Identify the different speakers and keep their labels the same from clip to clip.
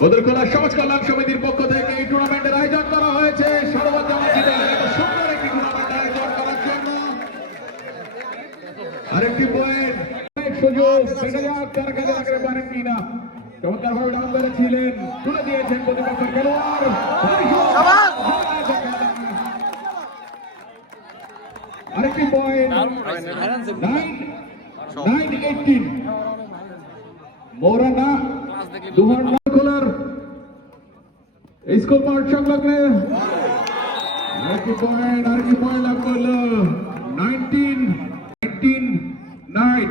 Speaker 1: বদরখোলা সমাজ কল্যাণ সমিতির পক্ষ থেকে। এই টুর্নামেন্টের আয়োজন করা হয়েছে। সর্বোচ্চ মসজিদে এত সুন্দর একটি টুর্নামেন্ট আয়োজন করার জন্য। আরেকটি পয়েন্ট সুযোগ। দেখা যাক তার কাজে লাগাতে পারেন কিনা। চমৎকার ভাবে ডাউন করেছিলেন। তুলে দিয়েছেন প্রতিপক্ষের খেলোয়াড়। আরেকটি পয়েন্ট নাইন নাইন এইটিন মৌরানা দুহার স্কুল মাঠ সংলগ্ন আরেকটি পয়েন্ট আরেকটি পয়েন্ট লাভ করল নাইনটিন নাইনটিন নাইন।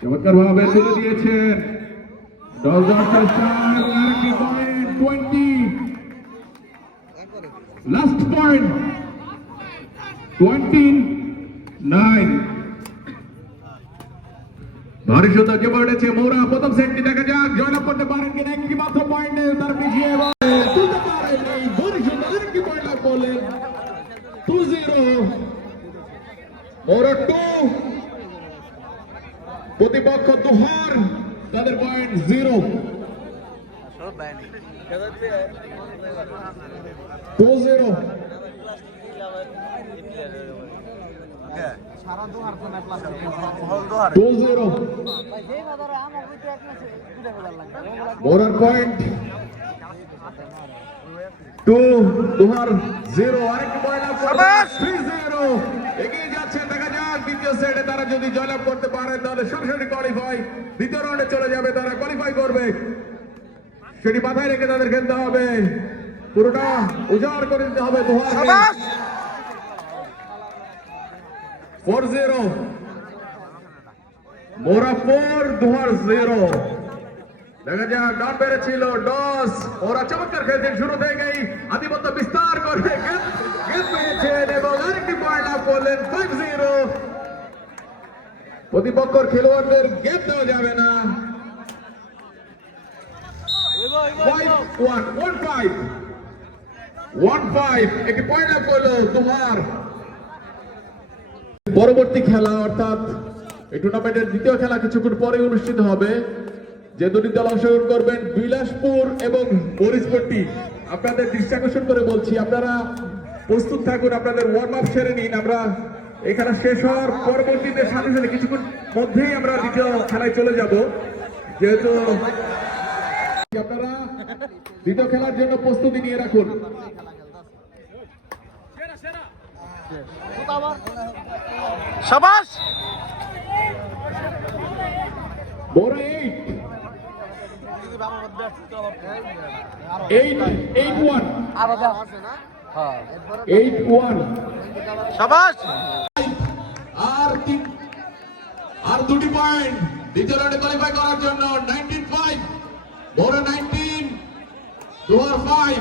Speaker 1: চমৎকার ভাবে তুলে দিয়েছেন দশ দশ আরেকটি point twenty last point twenty nine করতে পারেন কিনা একটি মাত্র পয়েন্ট তার পিছিয়ে এবার তুলতে পারেননি ভারী সুতা আরেকটি পয়েন্ট লাভ করলেন টু জিরো মৌরা টু প্রতিপক্ষ দুহার তাদের point zero two zero two zero মোরার point two দুহার জিরো আরেকটি পয়েন্ট থ্রি জিরো এগিয়ে যাচ্ছেন দেখা যাক দ্বিতীয় সেটে তারা যদি জয়লাভ করতে পারে তাহলে সরাসরি কোয়ালিফাই দ্বিতীয় রাউন্ডে চলে যাবে তারা কোয়ালিফাই করবে। সেটি মাথায় রেখে তাদের খেলতে হবে। পুরোটা উজাড় করে দিতে হবে দুহার ফোর জিরো। মোরা ফোর, দুহার জিরো। দেখা যাক, ডান বেড়েছিল ডস। ওরা চমৎকার খেলছেন শুরু থেকেই আধিপত্য বিস্তার করে। এবং আরেকটি পয়েন্ট লাভ করলেন ফাইভ জিরো প্রতিপক্ষর খেলোয়াড়দের গেট দেওয়া যাবে না। ওয়ান ফাইভ ওয়ান ফাইভ একটি পয়েন্ট লাভ করল তোমার পরবর্তী খেলা, অর্থাৎ এই টুর্নামেন্টের দ্বিতীয় খেলা কিছুক্ষণ পরে অনুষ্ঠিত হবে। যে দুটি দল অংশগ্রহণ করবেন, বিলাসপুর এবং মরিচপট্টি আপনাদের দৃষ্টি আকর্ষণ করে বলছি, আপনারা প্রস্তুত থাকুন, আপনাদের ওয়ার্ম আপ সেরে নিন। আমরা এখানে শেষ হওয়ার পরবর্তীতে সাথে সাথে কিছুক্ষণ মধ্যেই আমরা দ্বিতীয় খেলায় চলে যাব। যেহেতু আপনারা দ্বিতীয় খেলার জন্য প্রস্তুতি নিয়ে রাখুন।
Speaker 2: সাবাস!
Speaker 1: আর আর দুটি পয়েন্ট দ্বিতীয় রাউন্ডে কোয়ালিফাই করার জন্য নাইনটিন ফাইভ বড় নাইনটিন দু ফাইভ